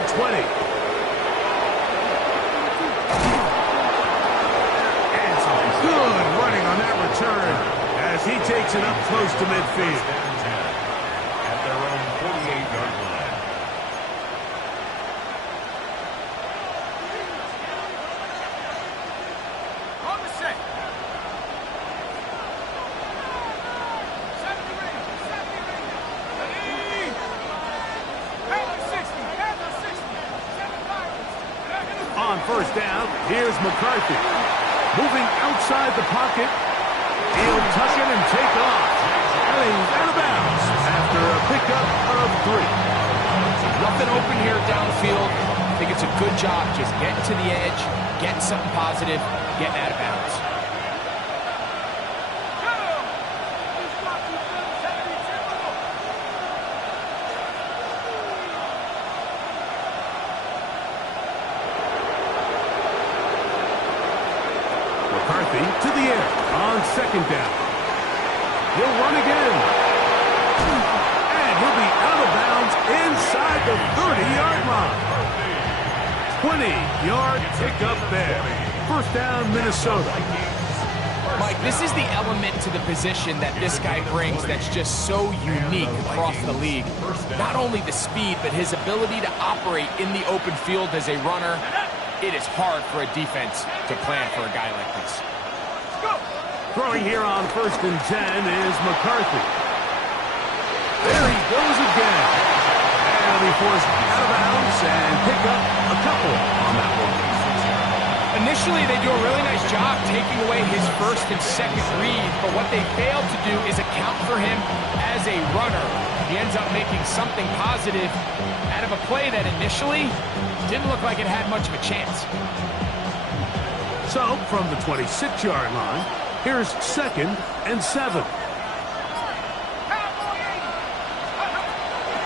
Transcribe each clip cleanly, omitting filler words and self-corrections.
the 20. And some good running on that return as he takes it up close to midfield. At their own 48-yard line. On the set. On first down, here's McCarthy. Moving outside the pocket. He'll tuck it and take off. And he's out of bounds after a pickup of 3. Nothing open here downfield. I think it's a good job just getting to the edge, getting something positive, getting out of bounds. McCarthy to the air on second down. He'll run again. And he'll be out of bounds inside the 30-yard line. 20-yard pickup there. First down, Minnesota. Mike, this is the element to the position that this guy brings that's just so unique across the league. Not only the speed, but his ability to operate in the open field as a runner. It is hard for a defense to plan for a guy like this. Throwing here on first and 10 is McCarthy. There he goes again. And he'll be forced out of bounds and pick up a couple on that one. Initially, they do a really nice job taking away his first and second read, but what they failed to do is account for him as a runner. He ends up making something positive out of a play that initially didn't look like it had much of a chance. So, from the 26-yard line, here's second and 7.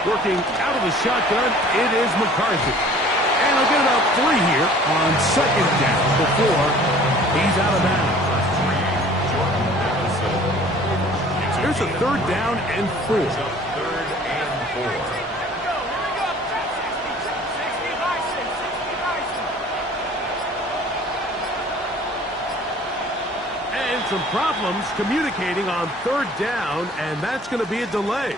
Working out of the shotgun, it is McCarthy. And he'll get about 3 here on second down before he's out of bounds. Here's a third down and 4. Third and 4. And some problems communicating on third down, and that's going to be a delay.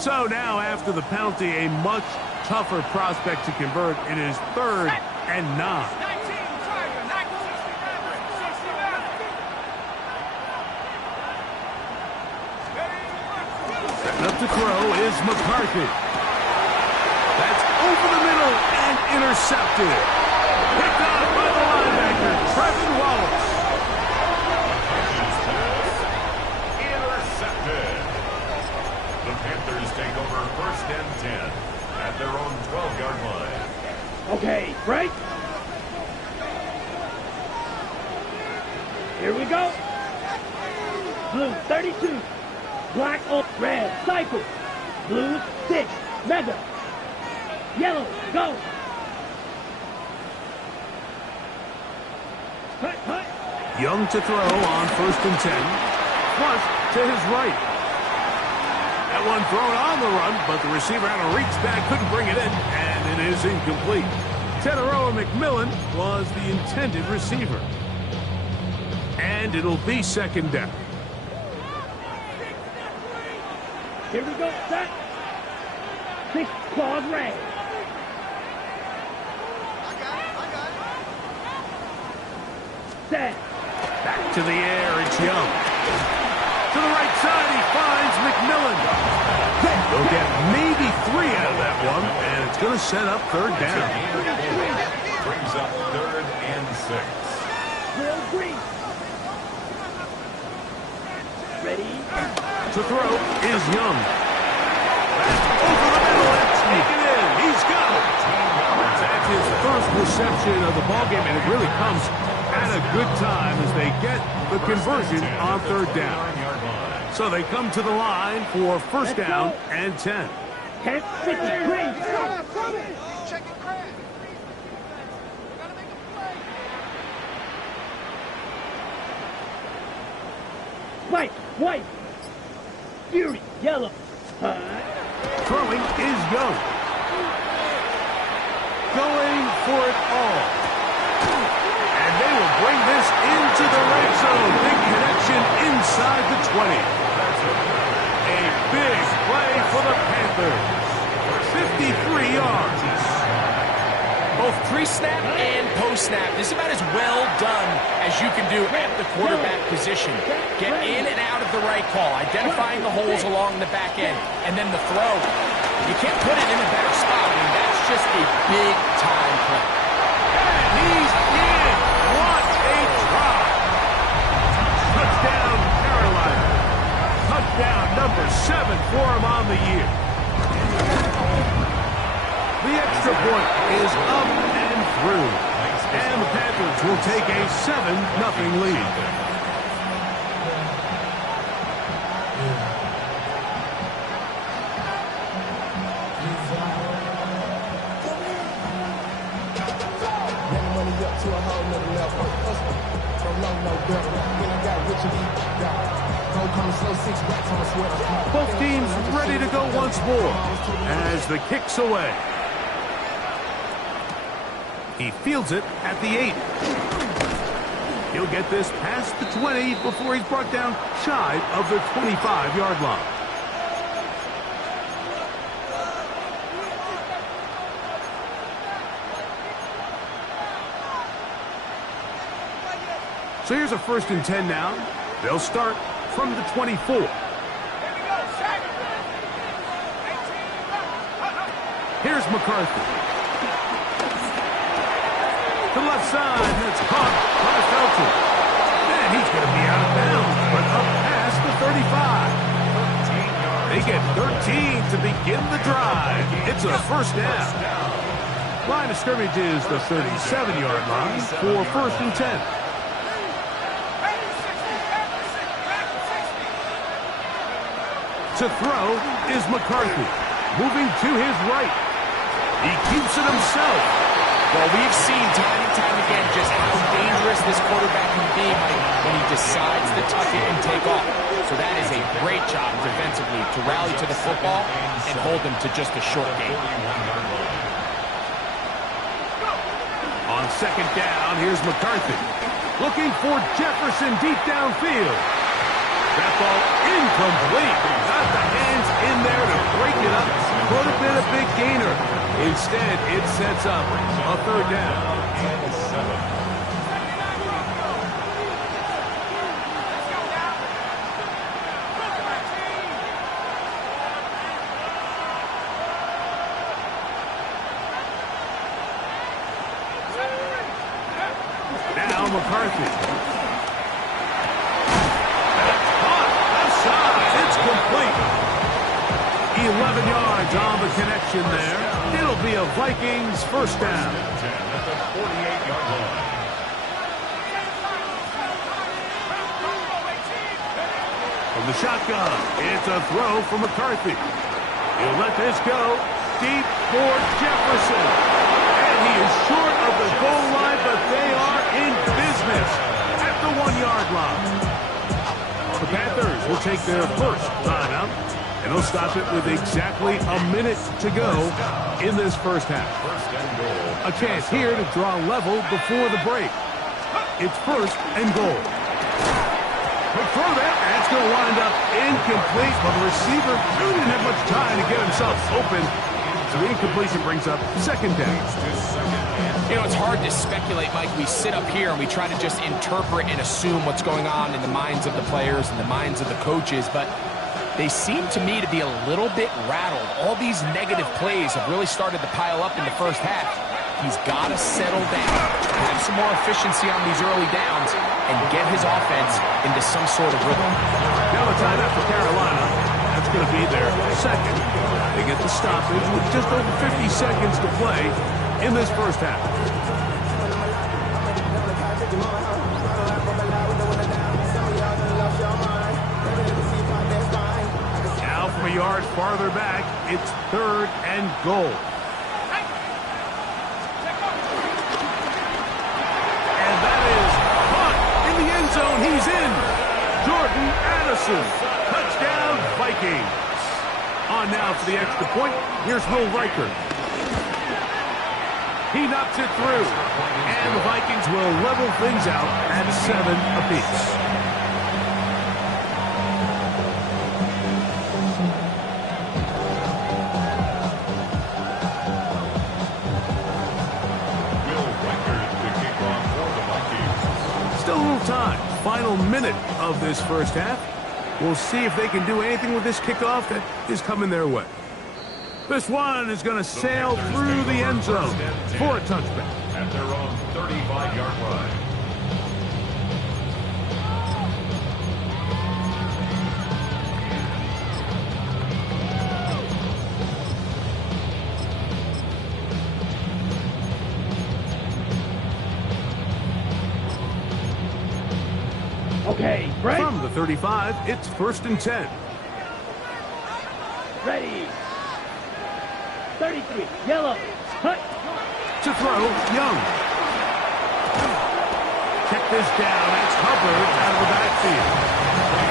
So now, after the penalty, a much tougher prospect to convert. It is third and 9. Setting up to throw is McCarthy. That's over the middle and intercepted. Picked off by the linebacker, Trevin Wallace. Intercepted. The Panthers take over first and 10 at their own 12-yard line. Okay, break. Here we go. Blue 32. Black on red. Cycle. Blue 6. Mega. Yellow. Go. Cut, cut. Young to throw on first and 10. Flush to his right. That one thrown on the run, but the receiver had to reach back, couldn't bring it in, and it is incomplete. Teteroa McMillan was the intended receiver. And it'll be second down. Here we go. Set. 6 claws red. Sad. Back to the air, it's Young. To the right side, he finds McMillan. They'll get maybe 3 out of that one, and it's going to set up third down. Brings up 3rd and 6. Will Green. Ready? To throw is Young. Over the middle and taken in. He's got it. That's his first reception of the ballgame, and it really comes at a good time as they get the conversion on third down. So they come to the line for first down and 10. Kansas City, Green. White. Fury, yellow. Throwing is Young. Going for it all. And they will bring this into the red zone. Big connection inside the 20. A big play for the Panthers. 53 yards. Both pre-snap and post-snap. This is about as well done as you can do at the quarterback position. Get in and out of the right call, identifying the holes along the back end, and then the throw. You can't put it in a better spot. I mean, that's just a big-time play. And he's in. What a try. Touchdown, Carolina. Touchdown number 7 for him on the year. The extra point is up and through. And the Panthers will take a 7-0 lead. Both teams ready to go once more as the kick's away. He fields it at the 8. He'll get this past the 20 before he's brought down shy of the 25-yard line. So here's a 1st and 10 now. They'll start from the 24. Here's McCarthy. To the left side, it's caught by Felton. And he's going to be out of bounds, but up past the 35. They get 13 to begin the drive. It's a first down. Line of scrimmage is the 37-yard line for 1st and 10. To throw is McCarthy. Moving to his right. He keeps it himself. Well, we've seen time and time again just how dangerous this quarterback can be when he decides to tuck it and take off. So that is a great job defensively to rally to the football and hold them to just a short game. On 2nd down, here's McCarthy. Looking for Jefferson deep downfield. That ball incomplete. Got the hands in there to break it up. Could have been a big gainer. Instead, it sets up a 3rd down. Now McCarthy. 11 yards on the connection there. It'll be a Vikings first down. At the 48-yard line. From the shotgun, it's a throw for McCarthy. He'll let this go deep for Jefferson. And he is short of the goal line, but they are in business at the 1-yard line. The Panthers will take their first timeout. And they'll stop it with exactly a minute to go in this first half. A chance here to draw level before the break. It's 1st and goal. Quick throw there. That's going to wind up incomplete, but the receiver didn't have much time to get himself open. So the incompletion brings up second down. You know, it's hard to speculate, Mike. We sit up here and we try to just interpret and assume what's going on in the minds of the players and the minds of the coaches, but they seem to me to be a little bit rattled. All these negative plays have really started to pile up in the first half. He's got to settle down, have some more efficiency on these early downs, and get his offense into some sort of rhythm. Now the timeout for Carolina. That's going to be their second. They get the stoppage with just over 50 seconds to play in this first half. Now from a yard farther back, it's 3rd and goal. And that is caught in the end zone. He's in. Jordan Addison. Touchdown, Vikings. On now for the extra point. Here's Will Riker. He knocks it through. And the Vikings will level things out at 7 apiece. Still a little time. Final minute of this first half. We'll see if they can do anything with this kickoff that is coming their way. This one is going to sail through the end zone for a touchback. At their own 35-yard line. Okay, right. From the 35, it's 1st and 10. Ready. 33, yellow. Hut. To throw, Young. Check this down. That's Hubbard out of the backfield.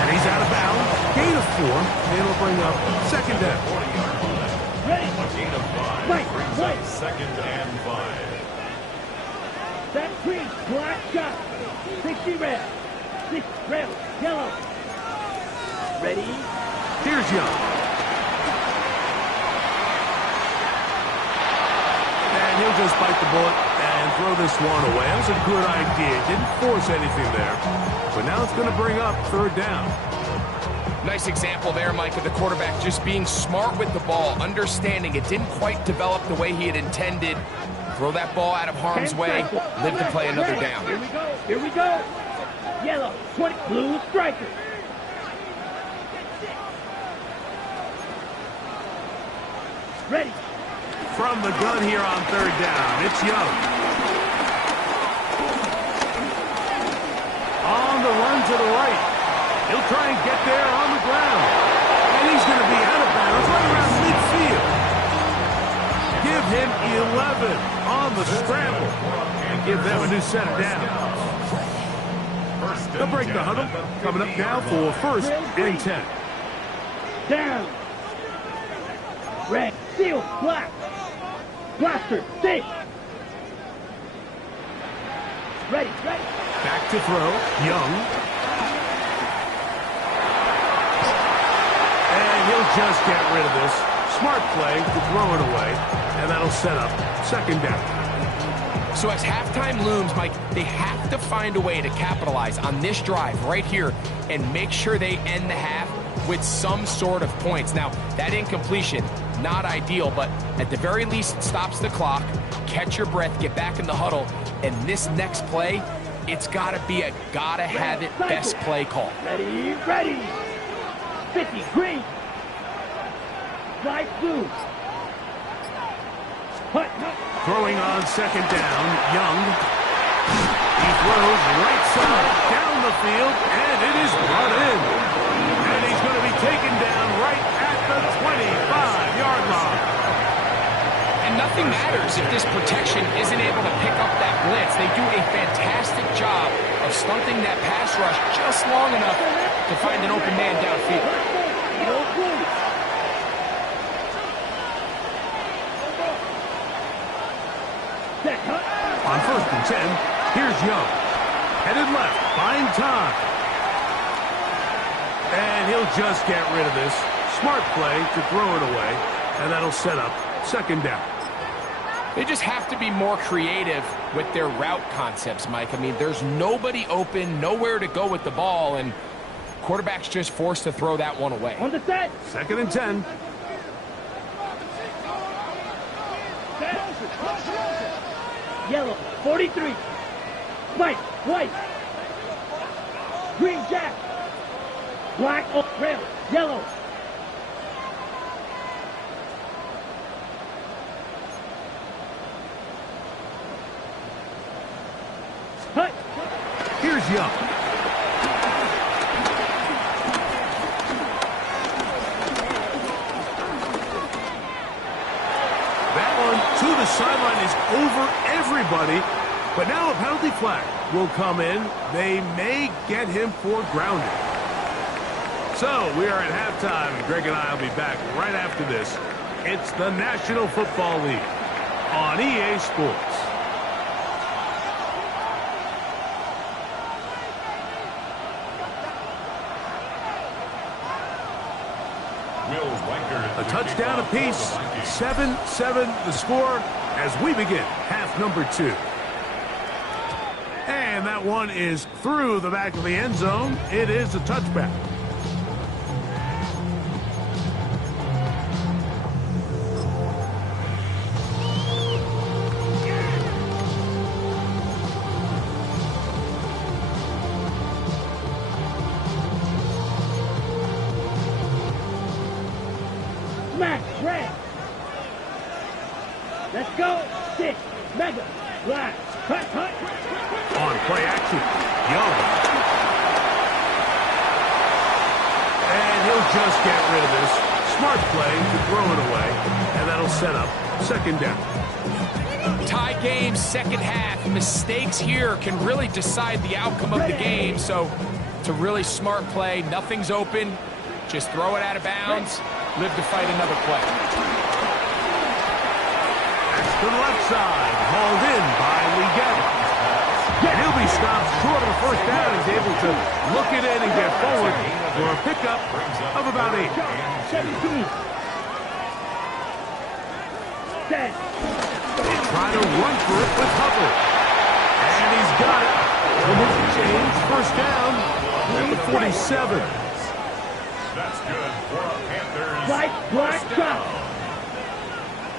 And he's out of bounds. Gain of 4. And it'll bring up 2nd down. Ready. A gain of 5. Right, Brings right. up 2nd and 5. That green, black shot. 60 red. 6 red, yellow. Ready. Here's Young. And he'll just bite the bullet and throw this one away. That was a good idea. Didn't force anything there. But now it's going to bring up 3rd down. Nice example there, Mike, of the quarterback just being smart with the ball, understanding it didn't quite develop the way he had intended. Throw that ball out of harm's way, live to play another down. Here we go. Here we go. Yellow, 20, blue striker. Ready. From the gun here on 3rd down, it's Young. On the run to the right. He'll try and get there on the ground. And he's going to be out of bounds right around midfield. Give him 11 on the scramble. And give them a new set of downs. They'll break the huddle. Coming up now for 1st and 10. Down. Red, steel, black. Blaster, 6. Ready, ready. Back to throw, Young. And he'll just get rid of this. Smart play to throw it away. And that'll set up 2nd down. So as halftime looms, Mike, they have to find a way to capitalize on this drive right here and make sure they end the half with some sort of points. Now, that incompletion, not ideal, but at the very least, it stops the clock. Catch your breath, get back in the huddle, and this next play, it's got to be a gotta-have-it best play call. Ready, ready. 50, green. Light blue. Hut, hut. Throwing on 2nd down, Young. He throws right side down the field, and it is brought in. And he's going to be taken down right at the 25-yard line. And nothing matters if this protection isn't able to pick up that blitz. They do a fantastic job of stunting that pass rush just long enough to find an open man downfield. No blue. Set, hut. On 1st and 10, here's Young. Headed left, buying time. And he'll just get rid of this. Smart play to throw it away, and that'll set up Second down. They just have to be more creative with their route concepts, Mike. I mean, there's nobody open, nowhere to go with the ball, and quarterback's just forced to throw that one away. On the set. Second and 10. Yellow, 43. White, white. Green jack. Black, oh, red, yellow. Hut. Here's Young. That one to the sideline is over everybody, but now a penalty flag will come in. They may get him for grounding. So we are at halftime. Greg and I will be back right after this. It's the National Football League on EA Sports. A touchdown apiece, 7-7 the score as we begin half number 2. And that one is through the back of the end zone. It is a touchback. Smack, red. Let's go. 6, mega, black, cut, cut. On play action, Young. And he'll just get rid of this. Smart play to throw it away, and that'll set up second down. Tie game, second half. Mistakes here can really decide the outcome of the game, so it's a really smart play. Nothing's open. Just throw it out of bounds. Live to fight another play. That's to the left side, hauled in by Lee Gabbard. And he'll be stopped short of the first down. He's able to look it in and get forward for a pickup of about 8. 17. 10. They try to run for it with Hubbard. And he's got it. Momentum change, first down at the 47. That's good for a Panthers. Black, drop.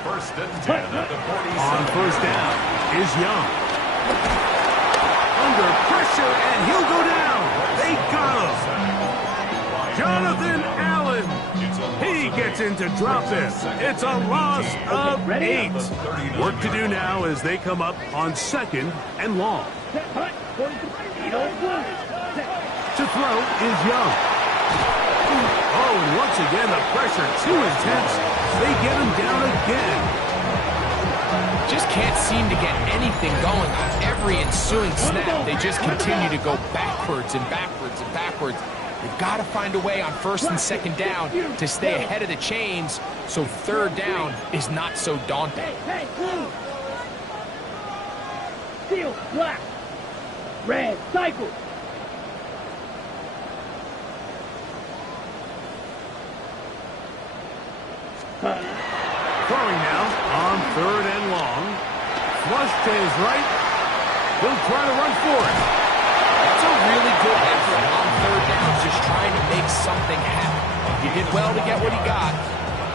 First and 10 at the 47. On first down is Young. Under pressure, and he'll go down. They got him. Jonathan Allen. He gets into drop in. It's a loss of 8. Work to do now as they come up on second and long. To throw is Young. Oh, and once again, the pressure too intense. They get him down again. Just can't seem to get anything going on every ensuing snap. They just continue to go backwards and backwards and backwards. You've got to find a way on first and second down to stay ahead of the chains so third down is not so daunting. Hey, blue. Steel, black. Red, cycle. Throwing now on third and long. Flush to his right. He'll try to run for it. That's a really good effort on third down, just trying to make something happen. He did well to get what he got,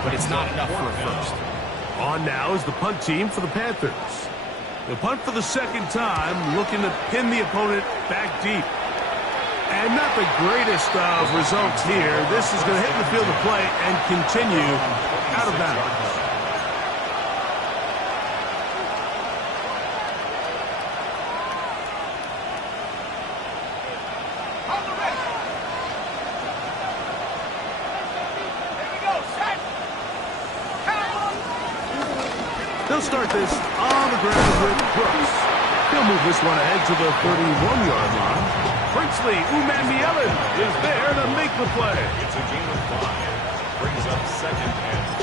but it's not enough for a first. On now is the punt team for the Panthers. The punt for the second time, looking to pin the opponent back deep. And not the greatest of results here. This is going to hit the field of play and continue out of bounds. They'll start this on the ground with Brooks. He'll move this one ahead to the 31-yard line. Princely Umanmielen is there to make the play. It's a gain of 5. Brings up second and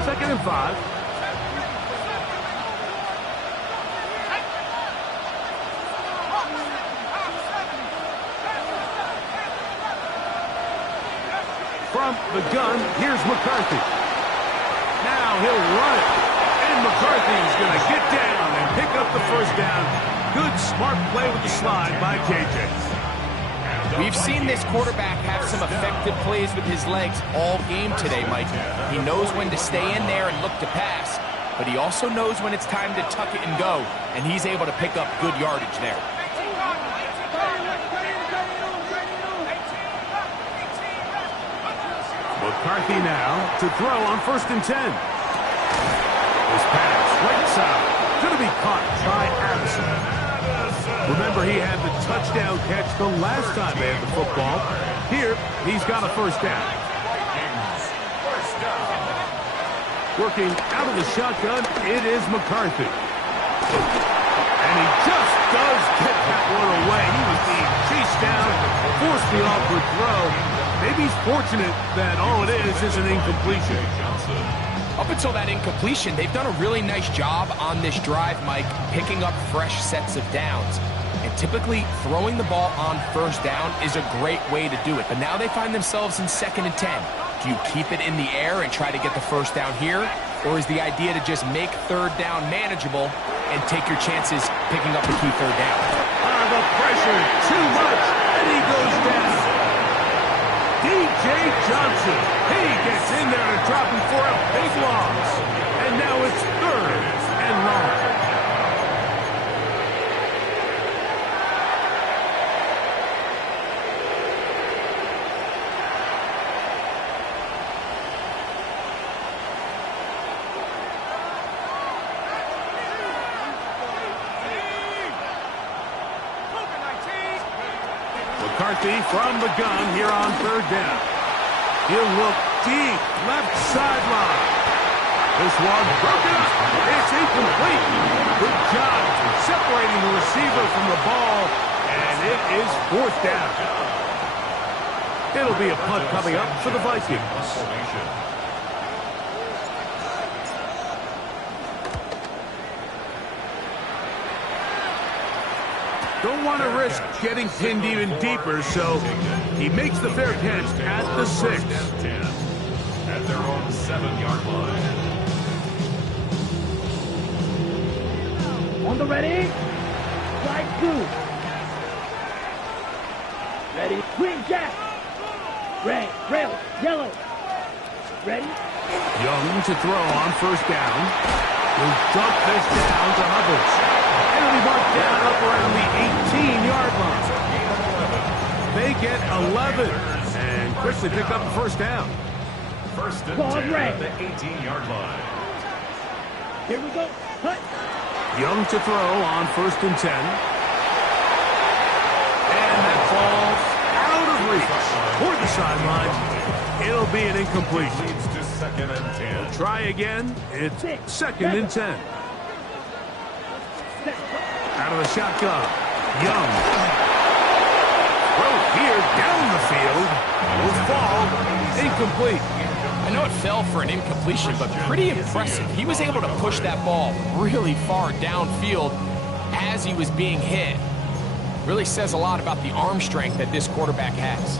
5. Second and 5. From the gun, here's McCarthy. Now he'll run it. And McCarthy's going to get down and pick up the first down. Good, smart play with the slide by KJ. We've seen this quarterback have some effective plays with his legs all game today, Mike. He knows when to stay in there and look to pass, but he also knows when it's time to tuck it and go, and he's able to pick up good yardage there. McCarthy now to throw on 1st and 10. His pass, right side, going to be caught by Addison. Remember, he had the touchdown catch the last time they had the football. Here, he's got a first down. Working out of the shotgun, it is McCarthy. And he just does get that one away. He was being chased down, forced the awkward throw. Maybe he's fortunate that all it is an incompletion. Up until that incompletion, they've done a really nice job on this drive, Mike, picking up fresh sets of downs. And typically, throwing the ball on 1st down is a great way to do it. But now they find themselves in 2nd and 10. Do you keep it in the air and try to get the first down here? Or is the idea to just make 3rd down manageable and take your chances picking up the key 3rd down? The pressure, too much, and he goes down. D.J. Johnson, he gets in there to drop him for a big loss. And now it's 3rd and long. McCarthy from the gun here on 3rd down. He'll look deep, left sideline. This one broken up. It's incomplete. Good job separating the receiver from the ball, and it is 4th down. It'll be a punt coming up for the Vikings. Don't want to risk getting pinned even deeper, so he makes the fair catch at the 6. At their own 7-yard line. On the ready. Slide through. Ready. Green jack. Red. Rail. Yellow. Ready. Young to throw on 1st down. He'll dump this down to Hubbard. It'll be marked down up around the 18-yard line. They get 11 and quickly pick up the 1st down. 1st and 10 at the 18-yard line. Here we go. Hut. Young to throw on 1st and 10. And that ball's out of reach toward the sideline. It'll be an incomplete. Leads to 2nd and 10. Try again. It's 2nd and 10. Out of the shotgun. Young. Throw here down the field. Will fall. Incomplete. I know it fell for an incompletion, but pretty impressive. He was able to push that ball really far downfield as he was being hit. Really says a lot about the arm strength that this quarterback has.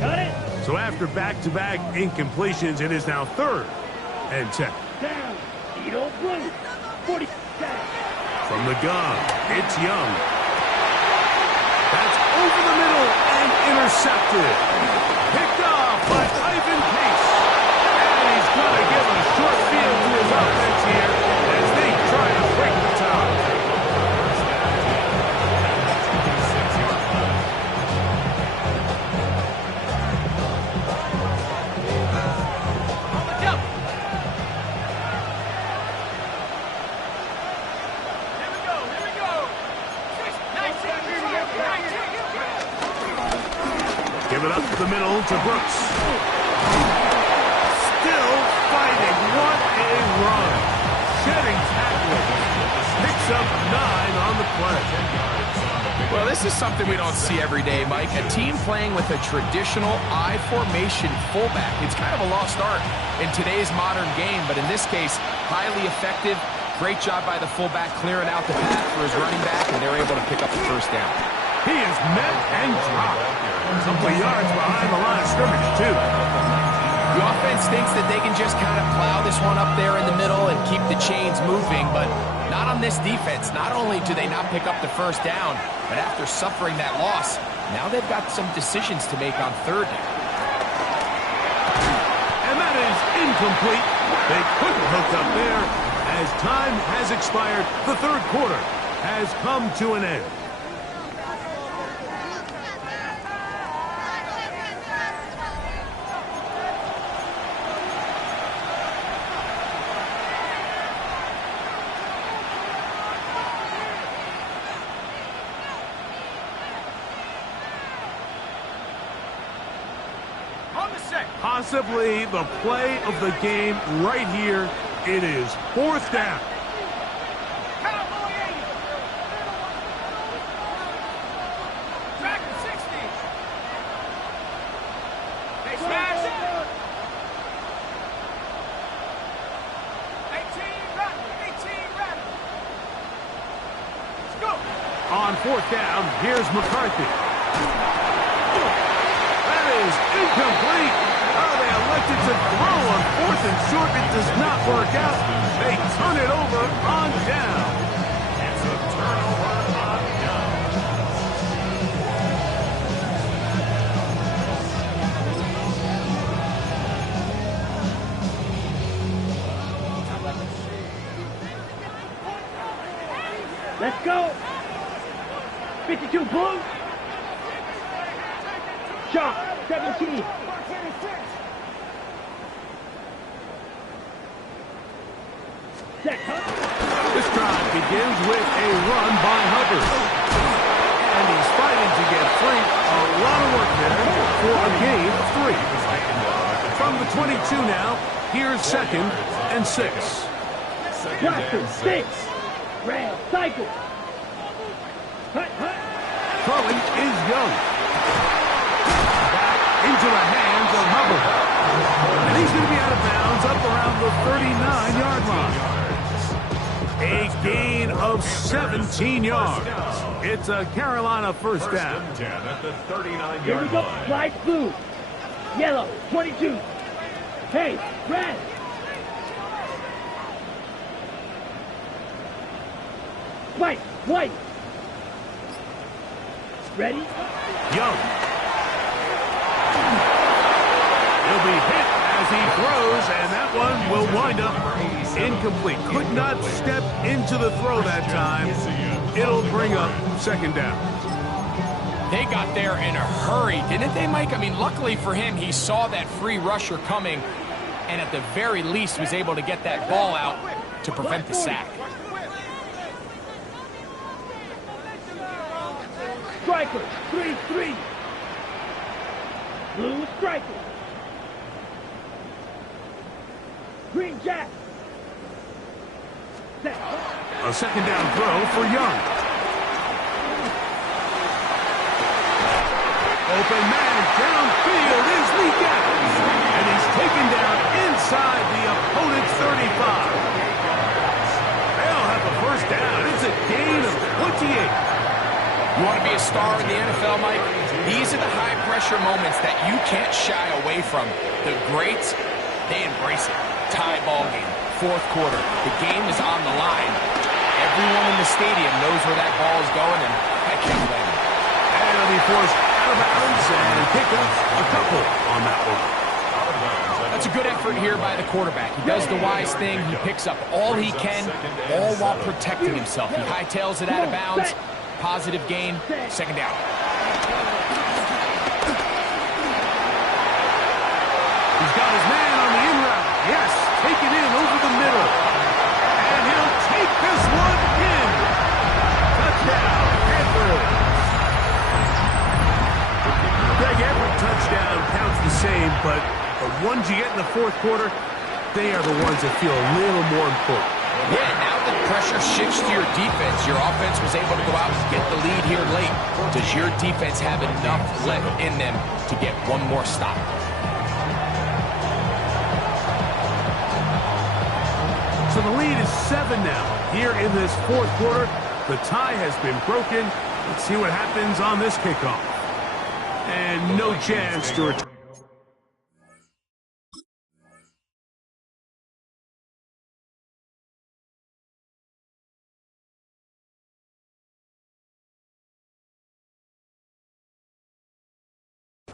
Got it. So after back-to-back incompletions, it is now 3rd and 10. Down. Edo Blue. 40. Down. From the gun, it's Young. That's over the middle and intercepted. Picked off by Ivan Pace. And he's going to give a short field to his offense here as they try to break the tie. Give it up the middle to Brooks. Still fighting. What a run. Shedding tackling. Picks up 9 on the play. Well, this is something we don't see every day, Mike. A team playing with a traditional I formation fullback. It's kind of a lost art in today's modern game, but in this case, highly effective. Great job by the fullback clearing out the path for his running back, and they're able to pick up the 1st down. He is met and dropped. A couple of yards behind the line of scrimmage, too. The offense thinks that they can just kind of plow this one up there in the middle and keep the chains moving, but not on this defense. Not only do they not pick up the first down, but after suffering that loss, now they've got some decisions to make on third down. And that is incomplete. They couldn't hook up there. As time has expired, the third quarter has come to an end. Possibly the play of the game right here. It is fourth down. On fourth down, here's McCarthy. That is incomplete. Oh, they elected to throw on fourth and short. It does not work out. They turn it over on down. It's a turnover on down. Let's go. 52 Blue. Sharp, 17. This drive begins with a run by Hubbard. And he's fighting to get free. A lot of work there for a gain of 3. From the 22 now, here's second and 6. Watson, 6. Ram, cycle. Hut, hut. Throwing is Young. Back into the hands of Hubbard. And he's going to be out of bounds up around the 39-yard line. A gain of 17 yards. It's a Carolina first down. First and 10 at the Here we 39-yard go. line. Light blue. Yellow, 22. Hey, red. White. Ready? Young. He'll be hit as he throws, and that one will wind up incomplete. Could not step into the throw that time. It'll bring up second down. They got there in a hurry, didn't they, Mike? I mean, luckily for him, he saw that free rusher coming and at the very least was able to get that ball out to prevent the sack. Striker, 3-3. Blue striker. Green Jack. Set. A second down throw for Young. Open man downfield is Lee Gaddis. And he's taken down inside the opponent's 35. They'll have a first down. It's a gain of 28. You want to be a star in the NFL, Mike? These are the high-pressure moments that you can't shy away from. The greats, they embrace it. Tie ball game, fourth quarter. The game is on the line. Everyone in the stadium knows where that ball is going, and I can't blame them. And it'll be forced out of bounds and pick up a couple on that one. That's a good effort here by the quarterback. He does the wise thing. He picks up all he can, all while protecting himself. He hightails it out of bounds. Positive gain, second down. He's got his man on the in route. Yes, take it in over the middle. And he'll take this one in. Touchdown, Panthers. Greg, every touchdown counts the same, but the ones you get in the fourth quarter, they are the ones that feel a little more important. Yeah, now the pressure shifts to your defense. Your offense was able to go out and get the lead here late. Does your defense have enough left in them to get one more stop? So the lead is 7 now. Here in this fourth quarter, the tie has been broken. Let's see what happens on this kickoff. And no chance to return.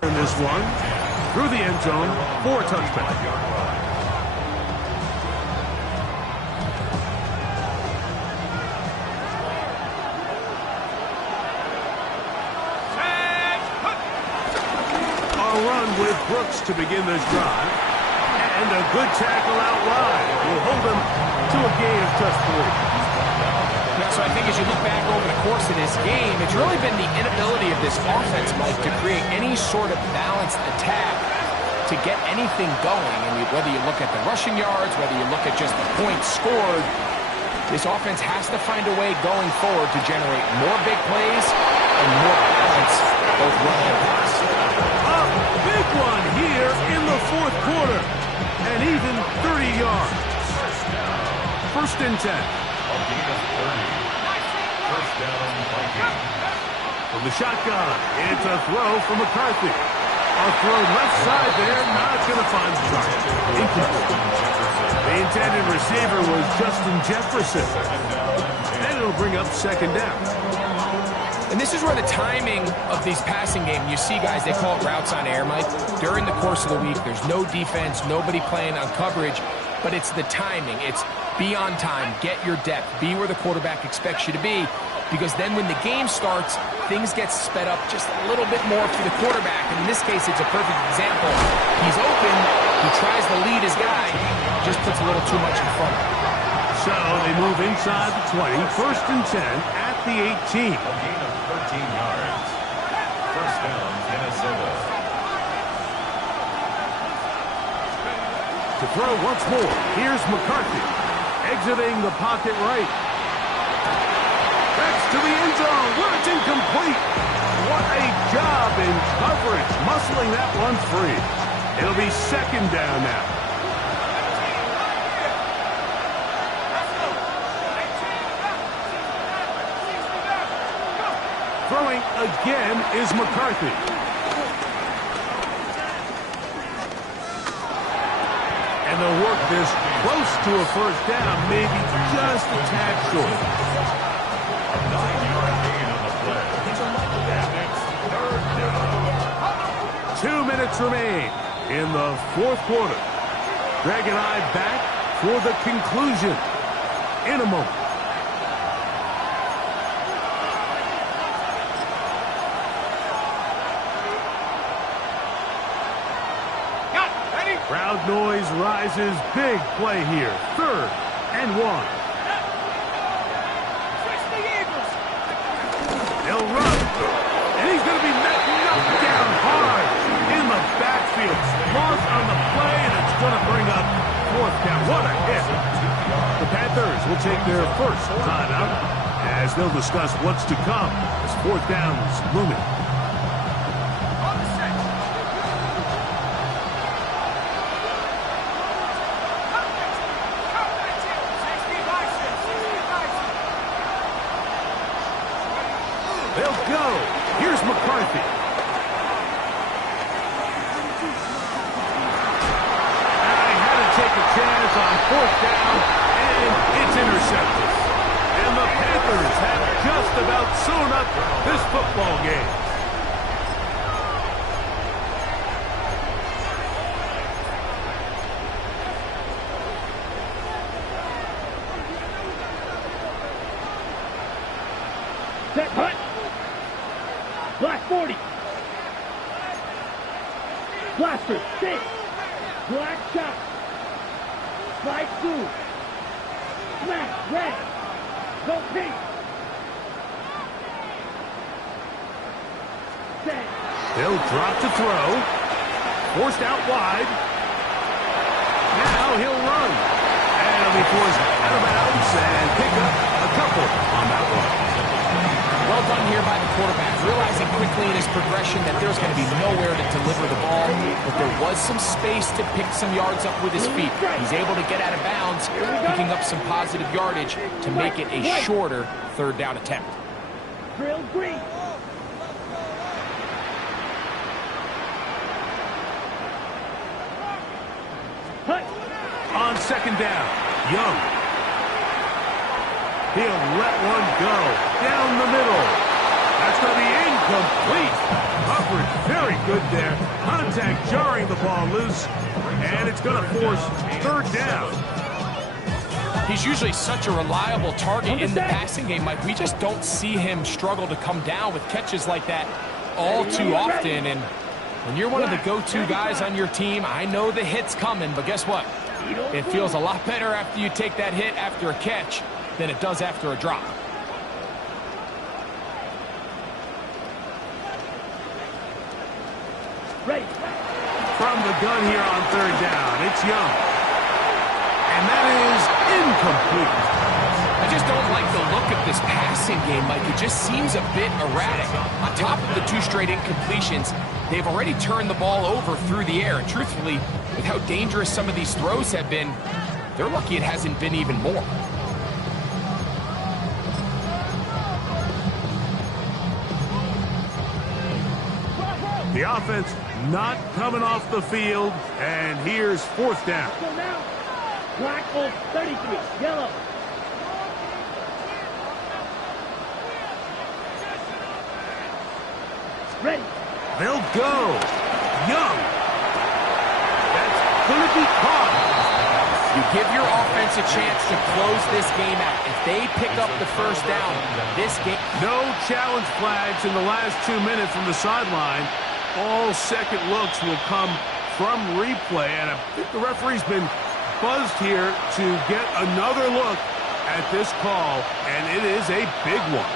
This one through the end zone for a touchback. A run with Brooks to begin this drive, and a good tackle out wide will hold him to a gain of just 3. So I think as you look back over the course of this game, it's really been the inability of this offense, Mike, to create any sort of balanced attack to get anything going. I mean, whether you look at the rushing yards, whether you look at just the points scored, this offense has to find a way going forward to generate more big plays and more balance, both run and pass. A big one here in the fourth quarter, and even 30 yards. First and 10. From the shotgun, it's a throw from McCarthy. A throw left side there, not going to find the target. Incomplete. The intended receiver was Justin Jefferson. And it'll bring up second down. And this is where the timing of these passing games, you see guys, they call it routes on air, Mike. During the course of the week, there's no defense, nobody playing on coverage, but it's the timing. It's be on time, get your depth, be where the quarterback expects you to be, because then when the game starts, things get sped up just a little bit more for the quarterback. And in this case, it's a perfect example. He's open, he tries to lead his guy, just puts a little too much in front of him. So they move inside the 20, first and 10 at the 18. A gain of 13 yards. First down, Minnesota. To throw once more, here's McCarthy, exiting the pocket right. That's to the end zone, where it's incomplete. What a job in coverage, muscling that one free. It'll be second down now. Throwing again is McCarthy. And they'll work this close to a first down, maybe just a tad short. A 9-yard gain on the play. And it's third down. 2 minutes remain in the fourth quarter. Greg and I back for the conclusion in a moment. Crowd noise rises. Big play here. Third and 1. He'll run. And he's going to be knocked down hard in the backfield. Loss on the play, and it's going to bring up fourth down. What a hit. The Panthers will take their first timeout as they'll discuss what's to come as fourth down's looming. They'll go. Here's McCarthy. I had to take a chance on fourth down, and it's intercepted. And the Panthers have just about sewn up this football game. Set, hut. Black 40. Blaster, 6. Black shot. Slide 2. Smash, red. Go pink. Set. They'll drop to throw. Forced out wide. Now he'll run. And he'll be forced out of bounds and pick up a couple on that one. Well done here by the quarterback, realizing quickly in his progression that there's going to be nowhere to deliver the ball, but there was some space to pick some yards up with his feet. He's able to get out of bounds, picking up some positive yardage to make it a shorter third down attempt. Drill green. second down. Young. He'll let one go down the middle. That's going to be incomplete. Coverage very good there. Contact jarring the ball loose. And it's going to force third down. He's usually such a reliable target in the passing game, Mike. We just don't see him struggle to come down with catches like that all too often. And when you're one of the go-to guys on your team, I know the hit's coming, but guess what? It feels a lot better after you take that hit after a catch than it does after a drop. From the gun here on third down, it's Young. And that is incomplete. I just don't like the look of this passing game, Mike. It just seems a bit erratic. On top of the 2 straight incompletions, they've already turned the ball over through the air. And truthfully, with how dangerous some of these throws have been, they're lucky it hasn't been even more. The offense not coming off the field, and here's fourth down. Black on 33, yellow. Ready. They'll go. Young. That's going to be caught. You give your offense a chance to close this game out. If they pick up the first down, this game... No challenge flags in the last 2 minutes from the sideline. All second looks will come from replay, and I think the referee's been buzzed here to get another look at this call, and it is a big one.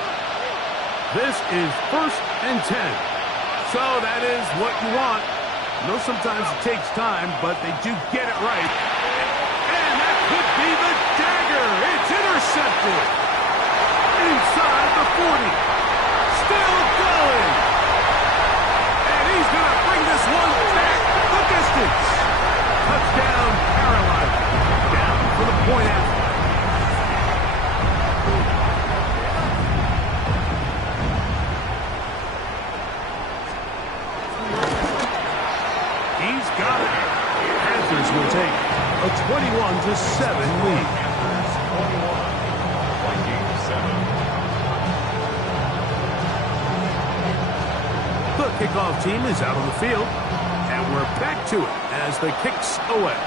This is 1st and 10. So that is what you want. I know sometimes it takes time, but they do get it right. And that could be the dagger. It's intercepted. Inside the 40. Still going. And he's going to bring this one back the distance. Touchdown, Carolina. Down for the point after. He's got it. Panthers will take a 21-7 lead. Panthers 21, Vikings 7. The kickoff team is out on the field, and we're back to it as the kick's away.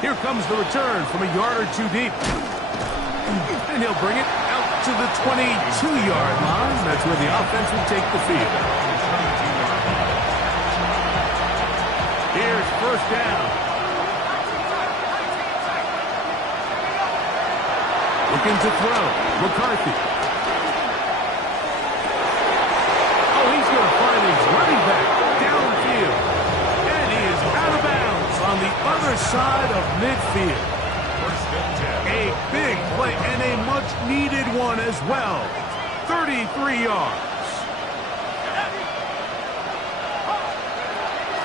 Here comes the return from a yard or 2 deep. And he'll bring it out to the 22-yard line. That's where the offense will take the field. Here's first down. Looking to throw. McCarthy. Oh, he's going to find his running back downfield. And he is out of bounds on the other side of midfield. First and 10. A big play and a much-needed one as well. 33 yards.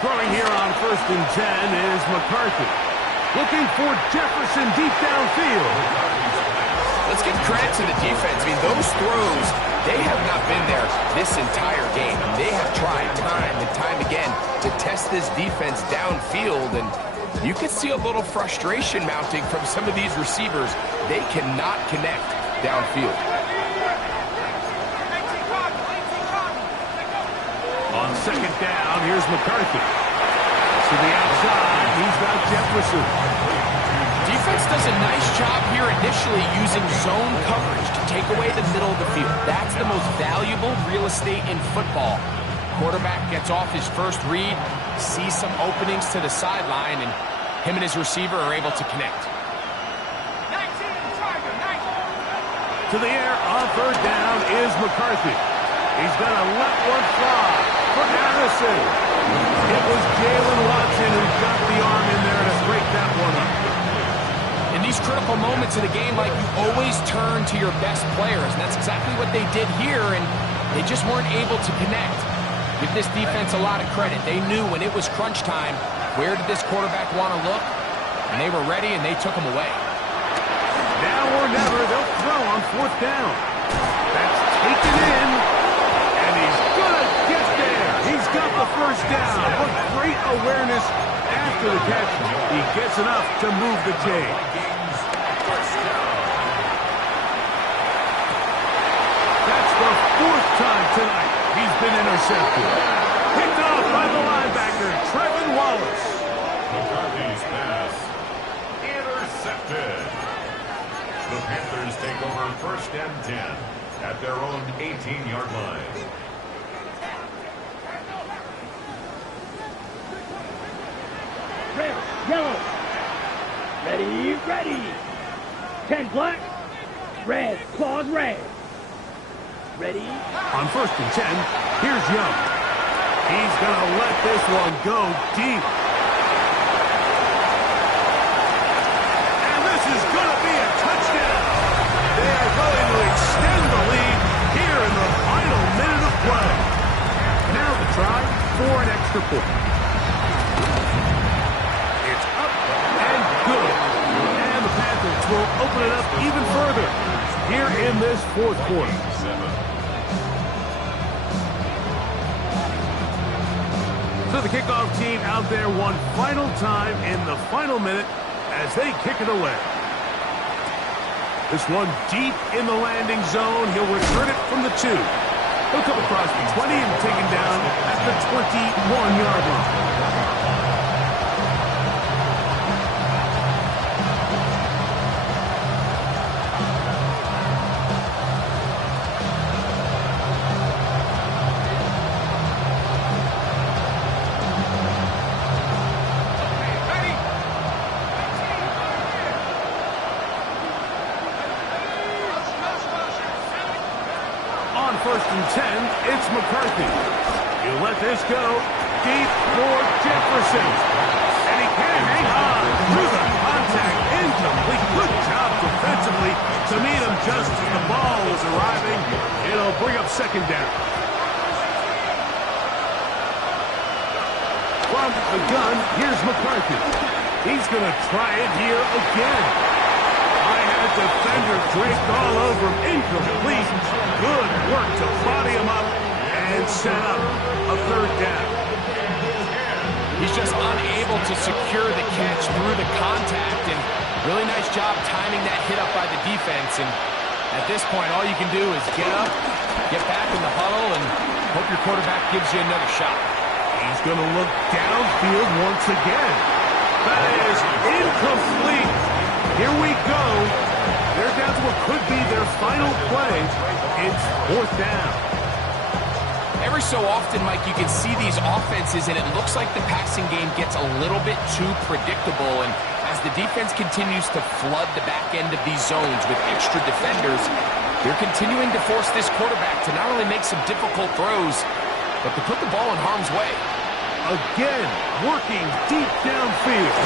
Throwing here on first and 10 is McCarthy. Looking for Jefferson deep downfield. Let's give credit to the defense. I mean, those throws, they have not been there this entire game. They have tried time and time again to test this defense downfield, and you can see a little frustration mounting from some of these receivers. They cannot connect downfield. On second down, here's McCarthy. To the outside, he's got Jefferson. Defense does a nice job here initially using zone coverage to take away the middle of the field. That's the most valuable real estate in football. Quarterback gets off his first read, sees some openings to the sideline, and him and his receiver are able to connect. To the air on third down is McCarthy. He's going to let one fly for Addison. It was Jalen Watson who got the arm in there to break that one up. In these critical moments of the game, like, you always turn to your best players, and that's exactly what they did here, and they just weren't able to connect. Give this defense a lot of credit. They knew when it was crunch time, where did this quarterback want to look, and they were ready, and they took him away. Now or never, they'll throw on fourth down. That's taken in, and he's going to get there. He's got the first down. What great awareness after the catch. He gets enough to move the chain. That's the 4th time tonight he's been intercepted. Picked off by the linebacker, Trevin Wallace. McCarthy's pass intercepted. The Panthers take over 1st and 10 at their own 18-yard line. Red, yellow. Ready, ready. 10 black. Red, claws red. Ready. On 1st and 10, here's Young. He's going to let this one go deep. And this is going to be a touchdown. They are going to extend the lead here in the final minute of play. Now the try for an extra point. It's up and good. And the Panthers will open it up even further here in this 4th quarter. So the kickoff team out there one final time in the final minute as they kick it away. This one deep in the landing zone. He'll return it from the 2. He'll come across the 20 and taken down at the 21-yard line. On 1st and 10, it's McCarthy. You let this go deep for Jefferson. And he can hang on through the contact. Incomplete. Good job defensively to meet him just as the ball was arriving. It'll bring up 2nd down. From the gun, here's McCarthy. He's going to try it here again. High-head defender draped all over him. Incomplete. Good work to body him up and set up a 3rd down. He's just unable to secure the catch through the contact, and really nice job timing that hit up by the defense. And at this point, all you can do is get up, get back in the huddle, and hope your quarterback gives you another shot. He's going to look downfield once again. That is incomplete. Here we go. They're down to what could be their final play. It's 4th down. Every so often, Mike, you can see these offenses, and it looks like the passing game gets a little bit too predictable. And as the defense continues to flood the back end of these zones with extra defenders, they're continuing to force this quarterback to not only make some difficult throws, but to put the ball in harm's way. Again, working deep downfield.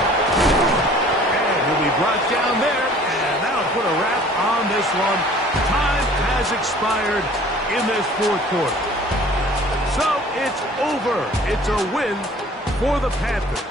And he'll be brought down there, and that'll put a wrap on this one. Time has expired in this 4th quarter. So it's over. It's a win for the Panthers.